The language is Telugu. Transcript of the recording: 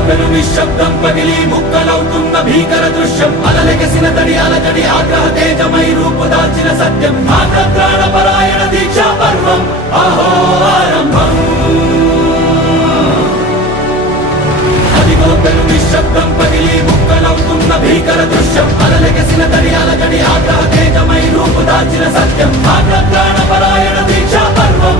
పెను నిశ్శబ్దం పగిలి ముక్కలవుతున్న భీకర దృశ్యం అలలెగసిన తడి అలజడి ఆగ్రహ తేజమై రూపుదాల్చిన సత్యం ఆగ్రత్రాణ పరాయణ దీక్షా పర్వం అహో ఆరంభం అదిగో పెను నిశ్శబ్దం పగిలి ముక్కలవుతున్న భీకర దృశ్యం అలలెగసిన తడి అలజడి ఆగ్రహ తేజమై రూపుదాల్చిన సత్యం ఆగ్రత్రాణ పరాయణ దీక్షా పర్వం